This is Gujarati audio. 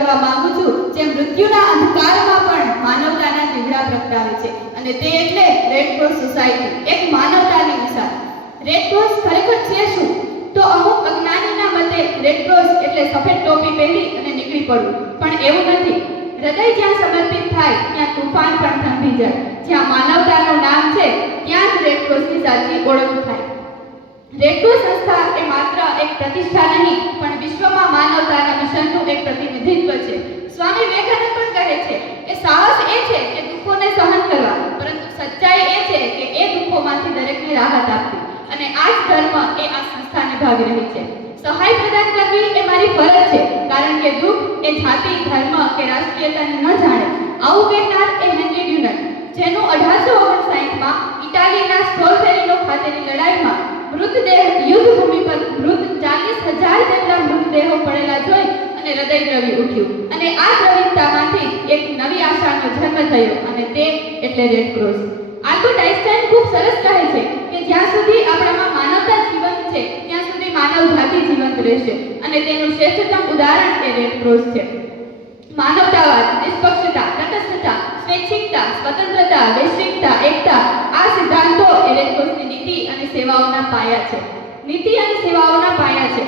કરવા માંગુ છું, જે મૃત્યુના અંધકારમાં પણ માનવતાના દીવડા પ્રગટાવે છે, અને તે એટલે રેડ ક્રોસ સોસાયટી, એક માનવતાની મિસાલ. રેડ ક્રોસ ખરેખર છે શું? તો અમુક અજ્ઞાનીના મતે રેડ ક્રોસ એટલે સફેદ ટોપી પહેરી અને નીકળી પડવું, પણ એવું નથી. હૃદય જ્યાં સમર્પિત થાય ત્યાં તુફાન પણ થંભી જાય. જ્યાં માનવતાનું નામ છે ત્યાં જ રેડ ક્રોસની સાચી ઓળખ થાય. રેડ ક્રોસ સંસ્થા એ માત્ર એક પ્રતિષ્ઠા નહીં, પણ વિશ્વમાં માનવતાના મિશનનું એક પ્રતિનિધિત્વ છે. સ્વામી વિવેકાનંદ પણ કહે છે કે સાહસ એ છે કે દુઃખોને સહન કરવા, પરંતુ સચ્ચાઈ એ છે કે એ દુઃખોમાંથી દરેકને રાહત આપવી, અને આ જ ધર્મ એ આ સંસ્થા નિભાવી રહી છે. સહાય પ્રદાન કરવી એ મારી ફરજ છે, કારણ કે દુઃખ એ જાતિ, ધર્મ કે રાષ્ટ્રીયતાને ન જાણે. આવું કહેનાર એ હેનરી ડ્યુનર, જેનું 1859માં ઇટાલીના સોલ્ફેરિનો ખાતેની લડાઈમાં મૃતદેહ યુદ્ધભૂમિ પર મૃત 40,000 જેટલા મૃતદેહો પડેલા જોઈ અને હૃદય દ્રવી ઉઠ્યું, અને આ દ્રવિતતામાંથી એક નવી આશાનો જન્મ થયો, અને તે એટલે રેડ ક્રોસ. આલ્બર્ટ આઇન્સ્ટાઈન ખૂબ સરસ કહે છે કે જ્યાં સુધી આપણામાં માનવતા જીવંત છે ત્યાં સુધી માનવ જાતિ જીવંત રહેશે, અને તેનું શ્રેષ્ઠતમ ઉદાહરણ એ રેડ ક્રોસ છે. માનવતાવાદ, નિષ્પક્ષતા, તટસ્થતા, સ્વૈચ્છિકતા, સ્વતંત્રતા, વૈશ્વિકતા, એકતા, આ સિદ્ધાંતો એ રેડ ક્રોસની નીતિ અને સેવાઓના પાયા છે. નીતિ અને સેવાઓના પાયા છે.